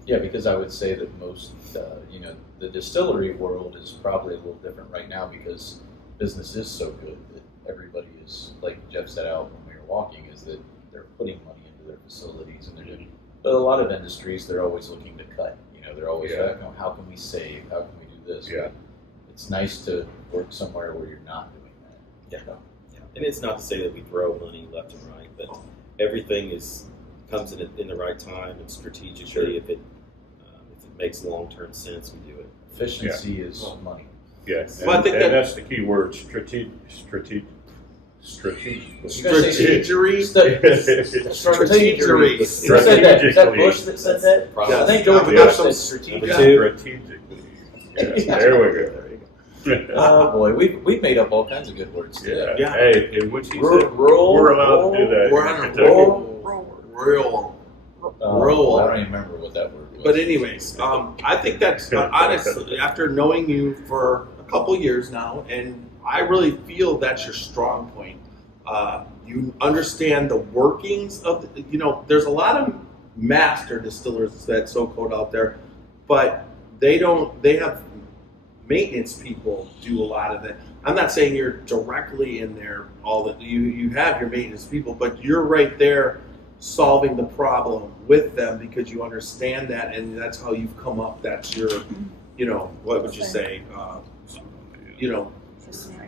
Yeah, because I would say that most, the distillery world is probably a little different right now because business is so good that everybody is, like Jeff said out when we were walking, is that they're putting money into their facilities and they're doing. But a lot of industries, they're always looking to cut. They're always how can we save? How can we do this? Yeah. It's nice to work somewhere where you're not doing that. Yeah. And it's not to say that we throw money left and right, but everything comes in the right time and strategically. Sure. If it makes long-term sense, we do it. Efficiency is money. Yes, Well, I think that's the key word. Strategic. Strategery. Who said that? Is that Bush that said that? Yeah. I think George Yeah. Bush said strategic. Strategically. Yeah, there we go. Oh boy, we've made up all kinds of good words today. Yeah. Hey, and what she said, Roll, we're allowed to do that. We're in on a Kentucky. roll. I don't even remember what that word was. But anyways, I think that's honestly, after knowing you for a couple years now, and I really feel that's your strong point. You understand the workings of, there's a lot of master distillers that so-called out there, but they have maintenance people do a lot of that. I'm not saying you're directly in there you have your maintenance people, but you're right there solving the problem with them because you understand that, and that's how you've come up. That's your, what would you say,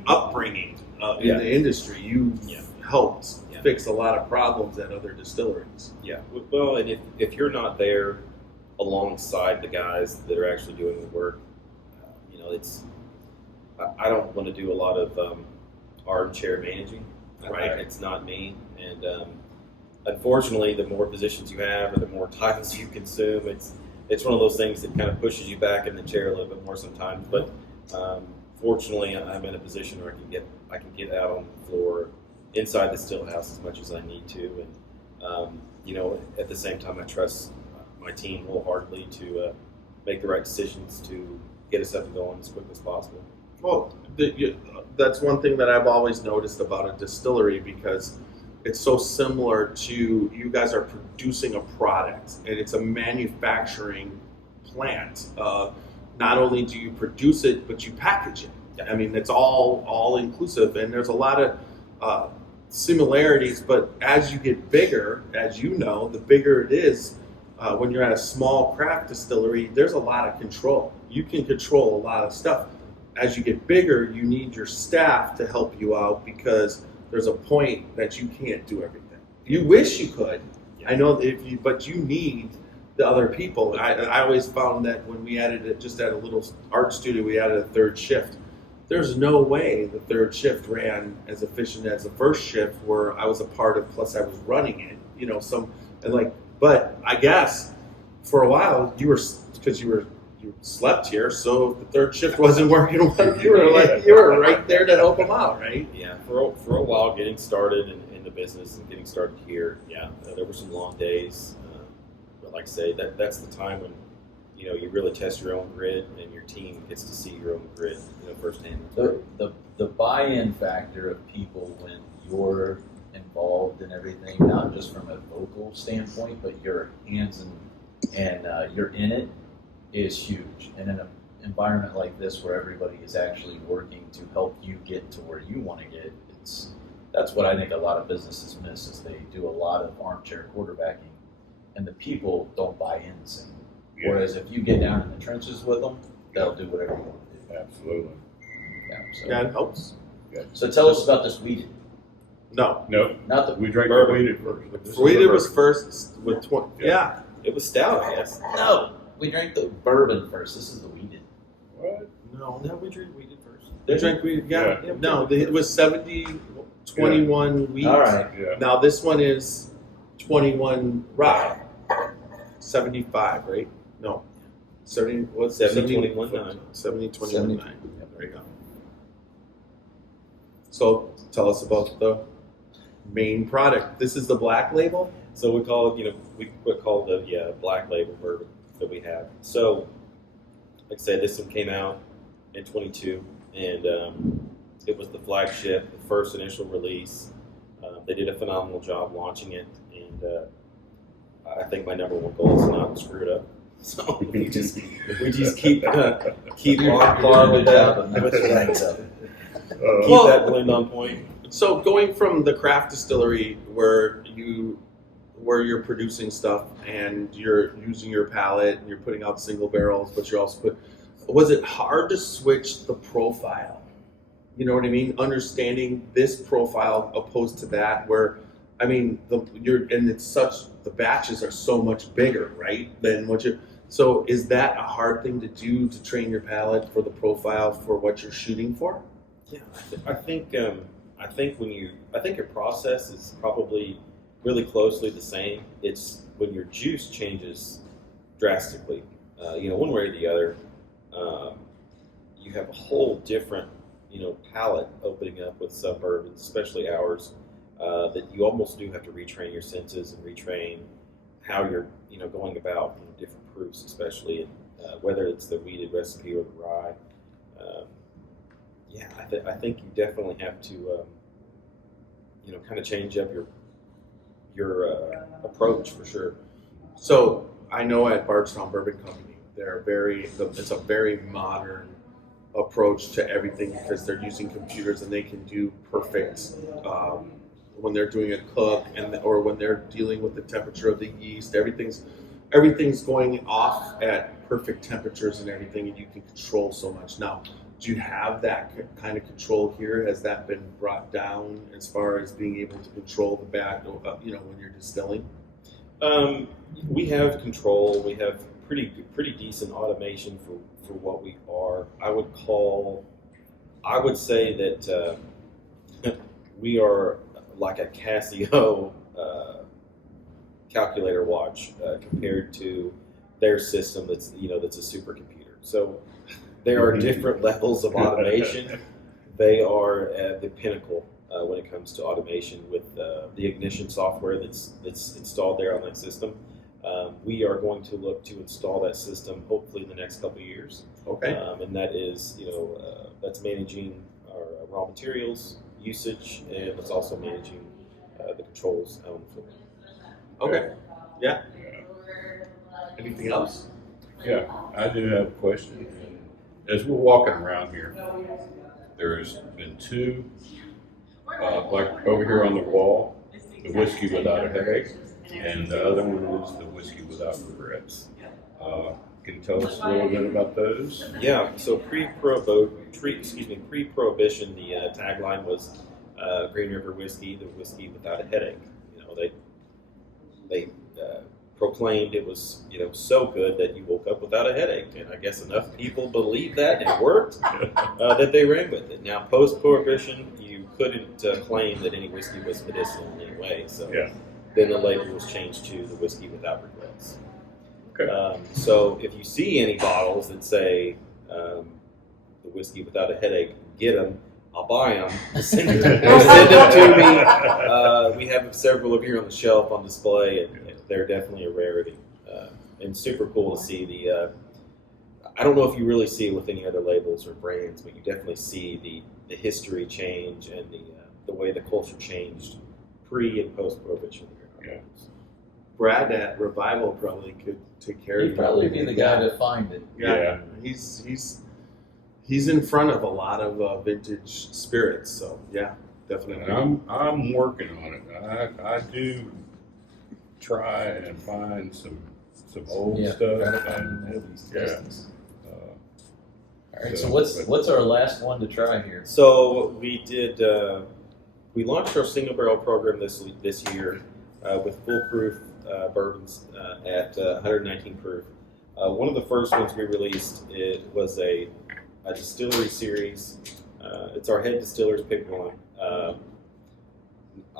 upbringing in the industry. You've helped fix a lot of problems at other distilleries. Yeah. Well, and if you're not there alongside the guys that are actually doing the work, I don't want to do a lot of armchair managing. Right. It's not me, and unfortunately, the more positions you have or the more titles you consume, it's one of those things that kind of pushes you back in the chair a little bit more sometimes. But fortunately, I'm in a position where I can get out on the floor inside the still house as much as I need to, and at the same time, I trust my team wholeheartedly to make the right decisions to get us up and going as quick as possible. Well, that's one thing that I've always noticed about a distillery, because it's so similar to, you guys are producing a product, and it's a manufacturing plant. Not only do you produce it, but you package it. I mean, it's all inclusive, and there's a lot of similarities, but as you get bigger, as you know, the bigger it is, when you're at a small craft distillery, there's a lot of control. You can control a lot of stuff. As you get bigger, you need your staff to help you out, because there's a point that you can't do everything. You wish you could. I know but you need the other people. I always found that when we added it, just at a little art studio, we added a third shift. There's no way the third shift ran as efficient as the first shift, where I was a part of, plus I was running it, but I guess for a while because you were you slept here, so if the third shift wasn't working, you were right there to help them out, right? Yeah, for a while, getting started in the business and getting started here, there were some long days. But like I say, that's the time when you really test your own grid and your team gets to see your own grid firsthand. The buy-in factor of people when you're involved in everything, not just from a vocal standpoint, but your hands and you're in it, is huge. And in an environment like this where everybody is actually working to help you get to where you want to get, that's what I think a lot of businesses miss, is they do a lot of armchair quarterbacking and the people don't buy in the same. Whereas if you get down in the trenches with them, they'll do whatever you want to do. Absolutely. Yeah, it helps. So tell us about this weeded. No, not the We drank bourbon. the weeded first. Weeded was first with 20. Yeah. It was stout, I guess. No, we drank the bourbon first. This is the weeded. What? No, We drank weeded first. they drank weed. Yeah, Yeah. no, it was 70, 21 wheat. All right. Yeah. Now this one is 21 rye, 75, right? No, 70. What's 70, 21, 9. 70, 21, 9. 70. There you go. So tell us about the main product. This is the Black Label. So we call it, we call the Black Label bourbon that we have. So, like I said, this one came out in 22, and it was the flagship, the first initial release. They did a phenomenal job launching it, and I think my number one goal is not to screw it up. So we just keep on par with that. Keep that blend on point. So going from the craft distillery where you're producing stuff and you're using your palate and you're putting out single barrels, but you're also was it hard to switch the profile? You know what I mean? Understanding this profile opposed to that, where I mean the batches are so much bigger, right? Than what you. So is that a hard thing to do to train your palate for the profile for what you're shooting for? Yeah, I think your process is probably really closely the same. It's when your juice changes drastically, one way or the other, you have a whole different, palate opening up with some bourbons, especially ours, that you almost do have to retrain your senses and retrain how you're, going about different proofs, especially whether it's the weeded recipe or the rye. I think you definitely have to, kind of change up your approach for sure. So I know at Bardstown Bourbon Company, it's a very modern approach to everything because they're using computers and they can do perfect when they're doing a cook or when they're dealing with the temperature of the yeast. Everything's going off at perfect temperatures and everything, and you can control so much. Now, do you have that kind of control here? Has that been brought down as far as being able to control the back, when you're distilling? We have control. We have pretty decent automation for what we are. I would say that we are like a Casio calculator watch compared to their system that's a supercomputer. So there are different levels of automation. They are at the pinnacle when it comes to automation with the ignition software that's installed there on that system. We are going to look to install that system hopefully in the next couple of years. Okay. And that is, that's managing our raw materials usage, and it's also managing the controls on the floor. Okay. Yeah. Anything else? Yeah, I do have a question. As we're walking around here, there's been two, like over here on the wall, the whiskey without a headache, and the other one is the whiskey without regrets. Can you tell us a little bit about those? Yeah, so pre-prohibition, the tagline was Green River Whiskey, the whiskey without a headache. They proclaimed it was so good that you woke up without a headache, and I guess enough people believed that and it worked that they ran with it. Now post-prohibition, you couldn't claim that any whiskey was medicinal in any way, so then the label was changed to the whiskey without regrets. Okay. So if you see any bottles that say the whiskey without a headache, get them. I'll buy them. Send them to me. We have several of here on the shelf on display, and they're definitely a rarity. And super cool to see the. I don't know if you really see it with any other labels or brands, but you definitely see the history change and the way the culture changed pre and post prohibition. Yeah. Brad at Revival probably could take care of you. He'd probably be the guy to find it. Yeah. He's in front of a lot of vintage spirits, so yeah, definitely. And I'm working on it. I do try and find some old stuff. And, all right, so what's our last one to try here? So we did. We launched our single barrel program this year with foolproof bourbons at 119 proof. One of the first ones we released was a distillery series. It's our head distiller's pick one.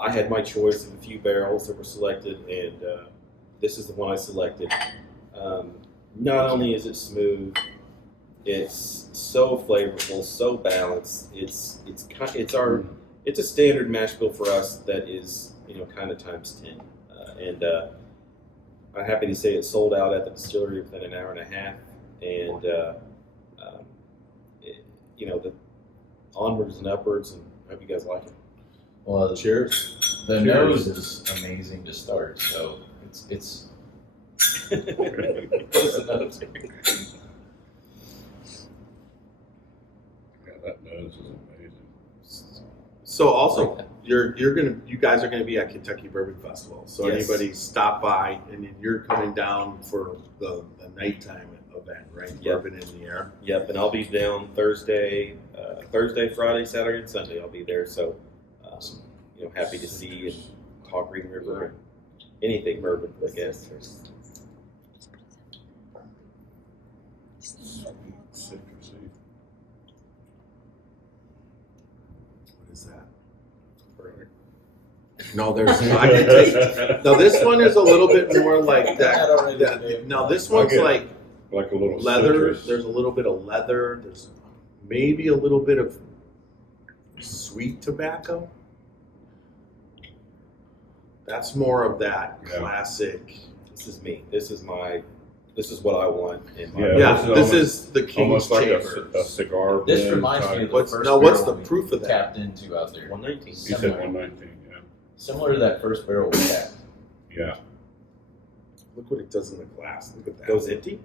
I had my choice of a few barrels that were selected, and this is the one I selected. Not only is it smooth, it's so flavorful, so balanced. It's a standard mash bill for us that is kind of times 10. And I'm happy to say it sold out at the distillery within an hour and a half. And the onwards and upwards, and I hope you guys like it. Well, cheers. The nose is amazing to start, so it's. What's the nose? Yeah, that nose is amazing. So also, you guys are gonna be at Kentucky Bourbon Festival. So Yes. anybody stop by, and you're coming down for the nighttime event, right? Yep. Bourbon in the air. Yep, and I'll be down Thursday, Friday, Saturday, and Sunday. I'll be there, so happy to see and talk Green River and anything bourbon, I guess. Citrusy. What is that? Right. No, there's. I can take. No, this one is a little bit more like that. No, this one's like a little leather. citrus. There's a little bit of leather. There's maybe a little bit of sweet tobacco. That's more of that classic. This is me. This is what I want. In my This is the King's almost like Chamber. a cigar. This blend reminds me type. of the What's first the barrel proof of we that? tapped into out there. 119. You said Similar. 119, yeah. Similar to that first barrel we tapped. Yeah. Look what it does in the glass. Look at that. Goes empty.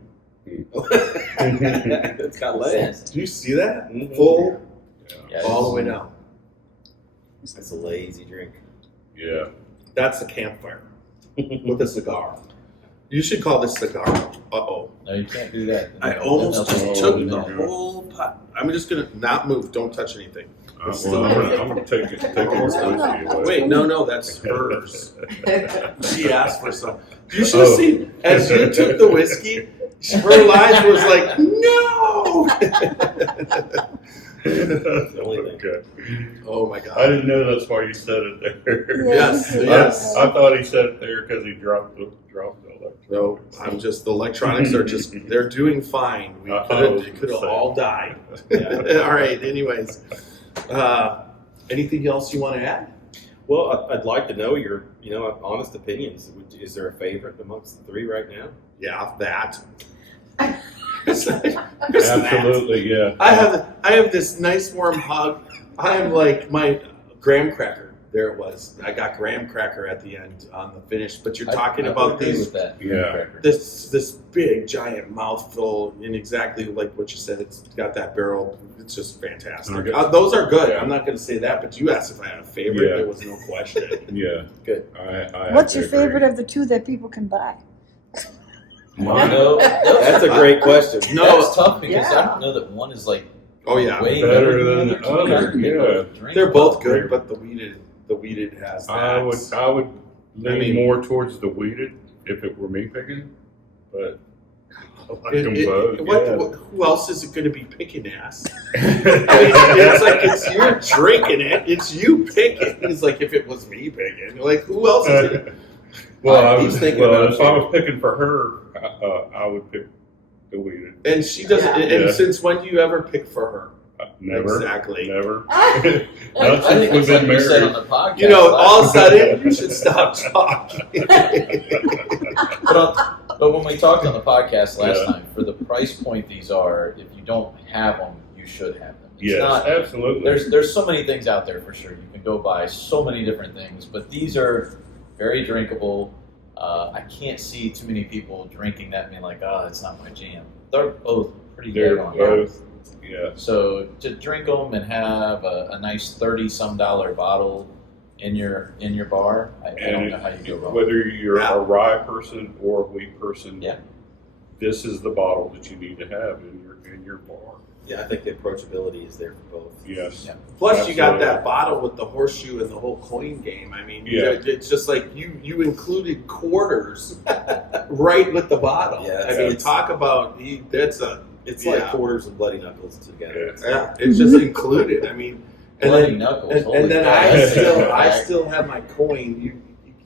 Mm. It's got legs. Do you see that? Mhm. Full Yeah, all the way down. It's a lazy drink. Yeah. That's a campfire with a cigar. You should call this cigar. Uh-oh. No, you can't do that. I Then almost they'll- just took the whole pot. I'm just going to not move. Don't touch anything. Well, I'm gonna take it away. Wait, no, that's hers. She asked for some. You should have seen, as you took the whiskey, her eyes was like, no! Okay. Oh my God. I didn't know that's why you said it there. Yes. I thought he said it there because he dropped the electric. No, I'm just, the electronics are just, they're doing fine. We could have all died. All right, anyways. Anything else you want to add? Well, I'd like to know your, honest opinions. Is there a favorite amongst the three right now? Yeah, that. Absolutely, yeah. I have this nice warm hug. I am like my graham cracker. There it was. I got graham cracker at the end on the finish. But you're talking about agree these. with that. Yeah. This big giant mouthful, and exactly like what you said. It's got that barrel. It's just fantastic. Okay. Those are good. Yeah. I'm not going to say that, but you asked if I had a favorite. Yeah. There was no question. Yeah. Good. I What's your have to agree. favorite of the two that people can buy? No, That's a great question. that's tough because Yeah. I don't know that one is like Oh yeah, way Better than the the other, yeah. they're both good, but the weeded has that. I would lean I mean- more towards the weeded if it were me picking, but I like them both. Who else is it going to be picking ass? I mean, it's like it's you're drinking it. It's you picking. It's like if it was me picking. Like who else is it? Well, He's thinking about if I was picking for her, I would pick the weed. And she doesn't. And since when do you ever pick for her? Never. Exactly. Never. I Not think since we've it's like been you said on married. the podcast. You know, last all of a time. sudden you should stop talking. But when we talked on the podcast last Yeah. time, for the price point these are, if you don't have them, you should have them. It's Yes, not, absolutely. there's so many things out there for sure. You can go buy so many different things, but these are very drinkable. I can't see too many people drinking that and being like, oh, it's not my jam. They're both pretty They're good on both, yeah. So to drink them and have a nice $30-some bottle in your bar, I don't know how you go wrong. Whether you're a rye person or a wheat person, Yeah. this is the bottle that you need to have in your bar. Yeah, I think the approachability is there for both. Yes. Yeah. Plus, you got Absolutely. that bottle with the horseshoe and the whole coin game. I mean, Yeah. it's just like you included quarters right with the bottle. Yeah, I mean, that's- talk about It's like quarters and bloody knuckles together. Yeah, it's just included. I mean, and Bloody then, knuckles. and, holy and then crap. I still have my coin.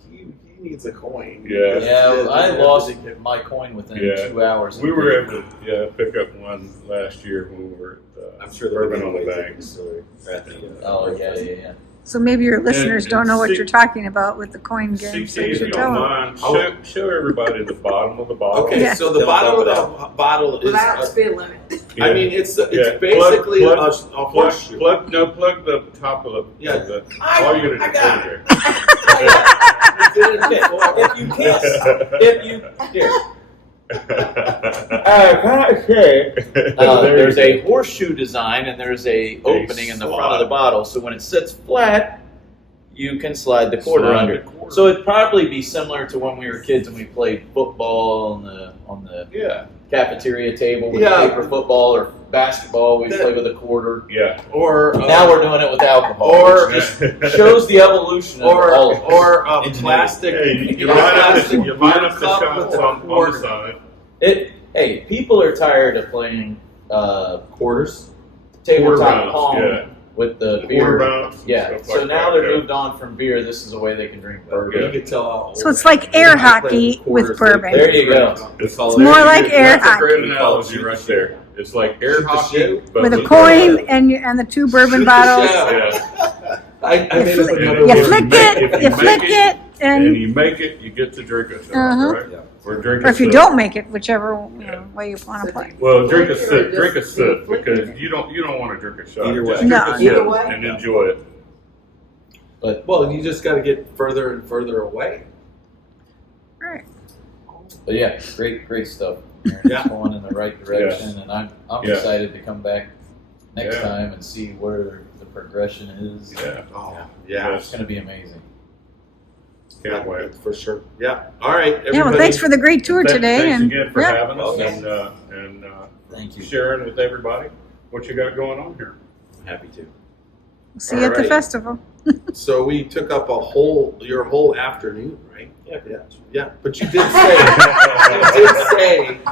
He needs a coin. Yeah. Yeah, I Yeah, lost yeah. my coin within Yeah. 2 hours. We were able to pick up one last year when we were at I'm sure they're Bourbon on the ways at the Banks. distillery. Or at the, Oh, yeah. So maybe your listeners And don't know what see- you're talking about with the coin game, so CT, you if should you tell don't them. mind, show everybody the bottom of the bottle. Okay, Yeah. so the They'll bottom of dump the bottle is. Without speed limit. I mean, it's Yeah. basically Plug- a horseshoe. Plug the top of the. Yeah. Of the all you I gotta got do. If you can't, if you here, there's a horseshoe design and there's a opening in the front of the bottle, so when it sits flat, you can slide the quarter Slide under. the quarter. So it'd probably be similar to when we were kids and we played football on the Yeah. cafeteria table with Yeah. paper football or basketball. We That- play with a quarter. Yeah. Or Now we're doing it with alcohol, or- which just shows the evolution of all of us. or a Engineering. plastic. Hey, you a line up plastic the line up the cup shots with a on the quarter. side. Hey, people are tired of playing Quarters. tabletop Quarter pong bounce, with the Quarter beer. bounce and Yeah, stuff so like now that, they're yeah. moved on from beer. This is a way they can drink bourbon. You can tell how old So it's I am. like air I play hockey quarters. with bourbon. There you go. It's It's more like air That's a great hockey. analogy right there. It's like air Shoot the hockey, shit but With a with coin bourbon. and the two bourbon Shoot the bottles. shell. Yeah. I You made up flick, another you If word. flick make- it, if you you flick make it, And and you make it, you get to drink a shot, Uh-huh. right? Yeah. Or drink or a if you sip. don't make it, whichever way you want to play. Well, drink a sip. Drink a sip because you don't want to drink a shot. Either way. Just drink No. a Either sip way. and enjoy it. Well, you just got to get further and further away. Right. But yeah, great stuff. Yeah. It's going in the right direction, and I'm Yeah. excited to come back next Yeah. time and see where the progression is. Yeah. Oh, yeah. It's going to be amazing. Can't wait. For sure. Yeah. All right. Everybody. Yeah, well, thanks for the great tour today. Thanks And again for yeah, having us Okay. and Thank you. sharing with everybody what you got going on here. Happy to. see you at the Alright. festival. So we took up your whole afternoon, right? Yeah, pretty Yeah. much. Yeah. But you did say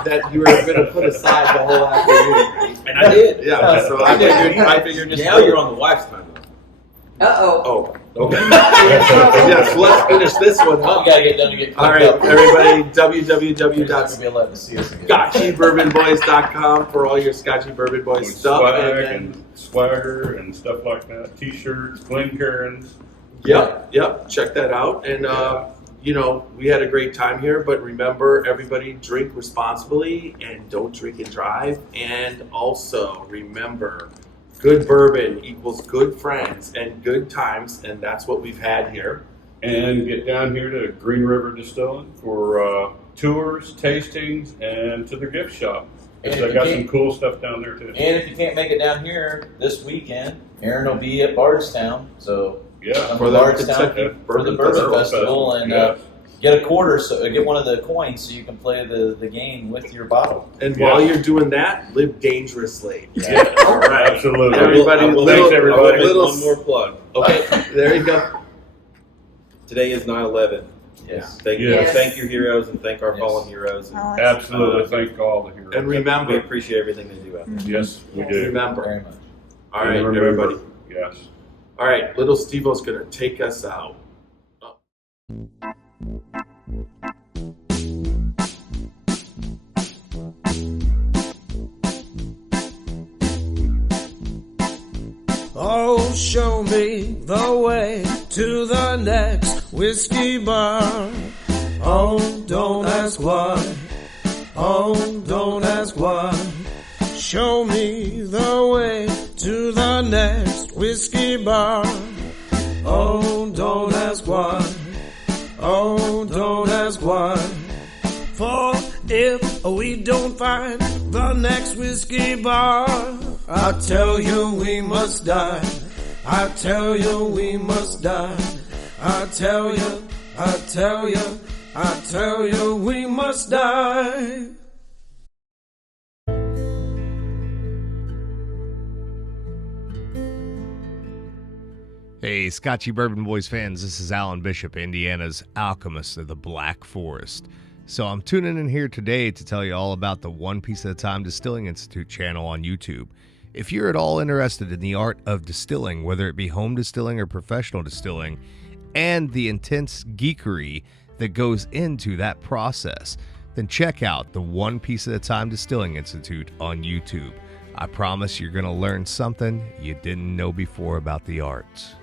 that you were going to put aside the whole afternoon. And I did. Yeah. So I figured just Now you're on the wife's time. Uh-oh. Oh. Okay. Yeah. So let's finish this one We up. got to get done to get All cooked right, up. everybody. You're not www. going to be allowed to see us again. ScotchyBourbonBoys.com for all your Scotchy Bourbon Boys With stuff. swag And and swagger and stuff like that. T-shirts, Glencairns. yep. Check that out. And, we had a great time here, but remember, everybody drink responsibly and don't drink and drive. And also remember, good bourbon equals good friends and good times. And that's what we've had here. And get down here to Green River Distillery for tours, tastings, and to their gift shop. Because And they if got you some can't- cool stuff down there too. And if you can't make it down here this weekend, Aaron will be at Bardstown. So Yeah. come For to the Bardstown Kentucky for the Bourbon Bourbon Festival. Festival and Yes. get a quarter, so get one of the coins so you can play the game with your bottle. And Yeah. while you're doing that, live dangerously. Yeah. All right. Absolutely. Everybody, Thanks, little- everybody. little- One more plug. Okay, there you go. Today is 9/11. Yes. Thank Yes. Thank your heroes and thank our Yes. fallen heroes. And Oh, Absolutely. Thank all the heroes. And we remember, appreciate everything they do out there. Yes, we do. remember. Very much. All right, And remember, everybody. Yes. All right, little Steve-O's going to take us out. show me the way to the next whiskey bar. Oh, don't ask why. Oh, don't ask why. Show me the way to the next whiskey bar. Oh, don't ask why. Oh, don't ask why. For if we don't find the next whiskey bar, I tell you we must die. I tell you we must die. I tell you, I tell you, I tell you we must die. Hey, Scotchy Bourbon Boys fans, this is Alan Bishop, Indiana's alchemist of the Black Forest. So I'm tuning in here today to tell you all about the One Piece at a Time Distilling Institute channel on YouTube. If you're at all interested in the art of distilling, whether it be home distilling or professional distilling, and the intense geekery that goes into that process, then check out the One Piece at a Time Distilling Institute on YouTube. I promise you're going to learn something you didn't know before about the arts.